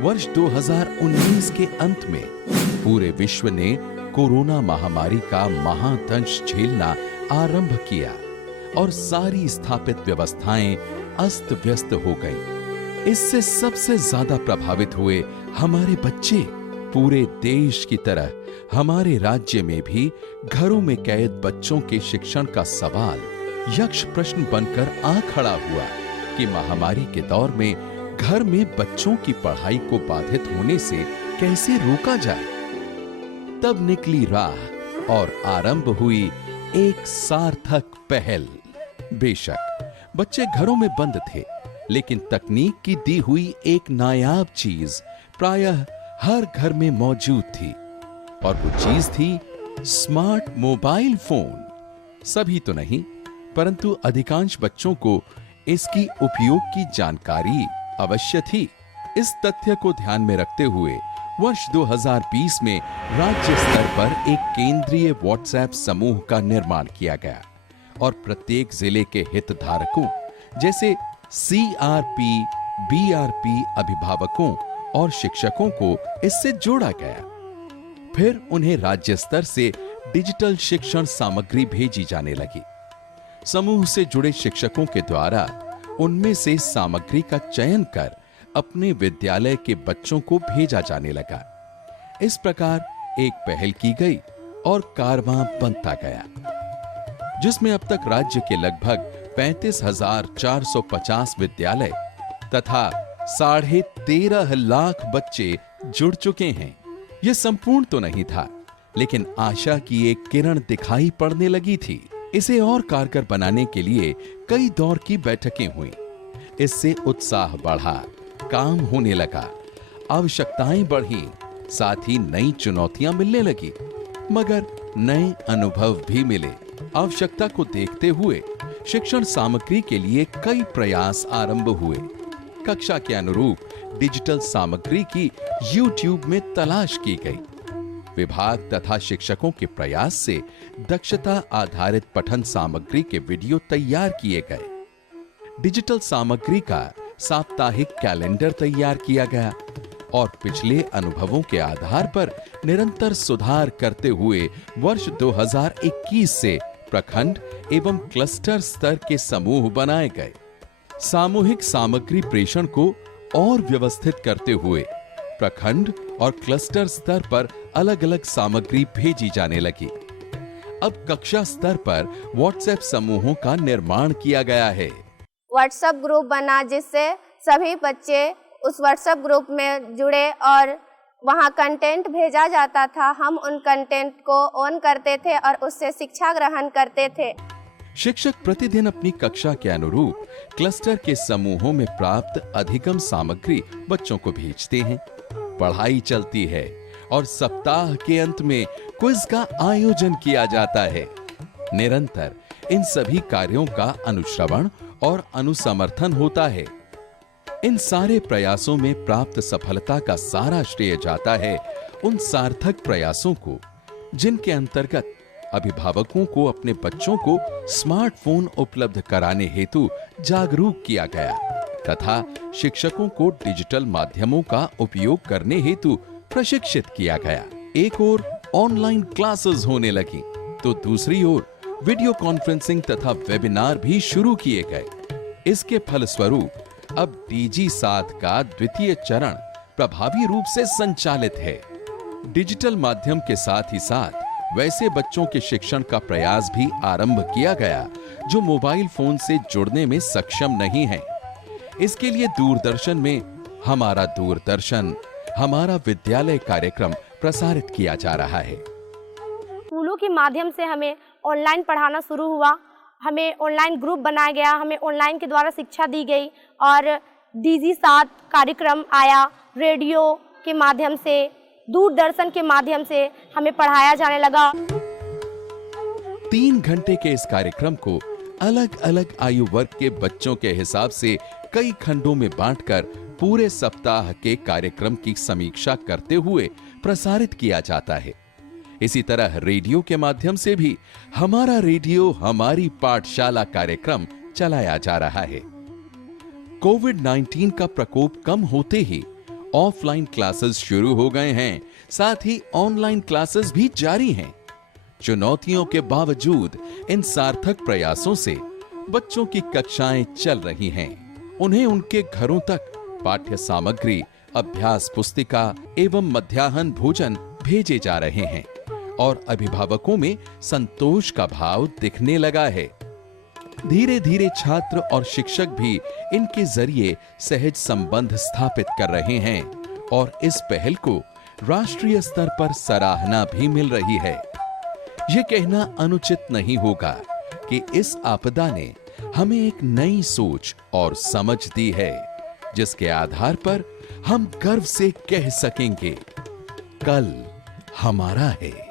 वर्ष 2019 के अंत में पूरे विश्व ने कोरोना महामारी का महादंश झेलना आरंभ किया और सारी स्थापित व्यवस्थाएं अस्त व्यस्त हो गईं। इससे सबसे ज्यादा प्रभावित हुए हमारे बच्चे। पूरे देश की तरह हमारे राज्य में भी घरों में कैद बच्चों के शिक्षण का सवाल यक्ष प्रश्न बनकर आ खड़ा हुआ कि महामारी के दौर में घर में बच्चों की पढ़ाई को बाधित होने से कैसे रोका जाए। तब निकली राह और आरंभ हुई एक सार्थक पहल। बेशक बच्चे घरों में बंद थे, लेकिन तकनीक की दी हुई एक नायाब चीज प्रायः हर घर में मौजूद थी, और वो चीज थी स्मार्ट मोबाइल फोन। सभी तो नहीं, परंतु अधिकांश बच्चों को इसकी उपयोग की जानकारी अवश्य थी। इस तथ्य को ध्यान में रखते हुए वर्ष 2020 में राज्य स्तर पर एक केंद्रीय व्हाट्सएप समूह का निर्माण किया गया और प्रत्येक जिले के हितधारकों जैसे CRP, BRP अभिभावकों और शिक्षकों को इससे जोड़ा गया। फिर उन्हें राज्य स्तर से डिजिटल शिक्षण सामग्री भेजी जाने लगी। समूह से जुड़े शिक्षकों के द्वारा उनमें से सामग्री का चयन कर अपने विद्यालय के बच्चों को भेजा जाने लगा। इस प्रकार एक पहल की गई और कारवां बनता गया, जिसमें अब तक राज्य के लगभग 35,450 विद्यालय तथा 13.5 लाख बच्चे जुड़ चुके हैं। यह संपूर्ण तो नहीं था, लेकिन आशा की एक किरण दिखाई पड़ने लगी थी। इसे और कारगर बनाने के लिए कई दौर की बैठकें हुई। इससे उत्साह बढ़ा, काम होने लगा, आवश्यकताएं बढ़ी, साथ ही नई चुनौतियां मिलने लगी, मगर नए अनुभव भी मिले। आवश्यकता को देखते हुए शिक्षण सामग्री के लिए कई प्रयास आरंभ हुए। कक्षा के अनुरूप डिजिटल सामग्री की YouTube में तलाश की गई। विभाग तथा शिक्षकों के प्रयास से दक्षता आधारित पठन सामग्री के वीडियो तैयार किए गए। डिजिटल सामग्री का साप्ताहिक कैलेंडर तैयार किया गया और पिछले अनुभवों के आधार पर निरंतर सुधार करते हुए वर्ष 2021 से प्रखंड एवं क्लस्टर स्तर के समूह बनाए गए। सामूहिक सामग्री प्रेषण को और व्यवस्थित करते हुए प्रखंड और क्लस्टर स्तर पर अलग अलग सामग्री भेजी जाने लगी। अब कक्षा स्तर पर व्हाट्सएप समूहों का निर्माण किया गया है। व्हाट्सएप ग्रुप बना, जिससे सभी बच्चे उस व्हाट्सएप ग्रुप में जुड़े और वहां कंटेंट भेजा जाता था। हम उन कंटेंट को ऑन करते थे और उससे शिक्षा ग्रहण करते थे। शिक्षक प्रतिदिन अपनी कक्षा के अनुरूप क्लस्टर के समूहों में प्राप्त अधिगम सामग्री बच्चों को भेजते हैं। पढ़ाई चलती है और सप्ताह के अंत में क्विज का आयोजन किया जाता है। निरंतर इन सभी कार्यों का अनुश्रवण और अनुसमर्थन होता है। इन सारे प्रयासों में प्राप्त सफलता का सारा श्रेय जाता है उन सार्थक प्रयासों को, जिनके अंतर्गत अभिभावकों को अपने बच्चों को स्मार्टफोन उपलब्ध कराने हेतु जागरूक किया गया तथा शिक्षकों को डिजिटल माध्यमों का उपयोग करने हेतु प्रशिक्षित किया गया। एक ओर ऑनलाइन क्लासेस होने लगी, तो दूसरी ओर वीडियो कॉन्फ्रेंसिंग तथा वेबिनार भी शुरू किए गए। इसके फलस्वरूप अब DG7 का द्वितीय चरण प्रभावी रूप से संचालित है। डिजिटल माध्यम के साथ ही साथ वैसे बच्चों के शिक्षण का प्रयास भी आरंभ किया गया जो मोबाइल फोन से जुड़ने में सक्षम नहीं हैं। इसके लिए दूरदर्शन में हमारा दूरदर्शन, हमारा विद्यालय कार्यक्रम प्रसारित किया जा रहा है। स्कूलों के माध्यम से हमें ऑनलाइन पढ़ाना शुरू हुआ। हमें ऑनलाइन ग्रुप बनाया गया, हमें ऑनलाइन के द्वारा शिक्षा दी गई और DG7 कार्यक्रम आया। रेडियो के माध्यम से, दूरदर्शन के माध्यम से हमें पढ़ाया जाने लगा। 3 घंटे के इस कार्यक्रम को अलग अलग आयु वर्ग के बच्चों के हिसाब से कई खंडों में बांटकर पूरे सप्ताह के कार्यक्रम की समीक्षा करते हुए प्रसारित किया जाता है। इसी तरह रेडियो के माध्यम से भी हमारा रेडियो हमारी पाठशाला कार्यक्रम चलाया जा रहा है। कोविड-19 का प्रकोप कम होते ही ऑफलाइन क्लासेस शुरू हो गए हैं, साथ ही ऑनलाइन क्लासेस भी जारी हैं। चुनौतियों के बावजूद इन सार्थक प्रयासों से बच्चों की कक्षाएं चल रही हैं। उन्हें उनके घरों तक पाठ्य सामग्री, अभ्यास पुस्तिका एवं मध्याह्न भोजन भेजे जा रहे हैं और अभिभावकों में संतोष का भाव दिखने लगा है। धीरे धीरे छात्र और शिक्षक भी इनके जरिए सहज संबंध स्थापित कर रहे हैं और इस पहल को राष्ट्रीय स्तर पर सराहना भी मिल रही है। यह कहना अनुचित नहीं होगा कि इस आपदा ने हमें एक नई सोच और समझ दी है, जिसके आधार पर हम गर्व से कह सकेंगे, कल हमारा है।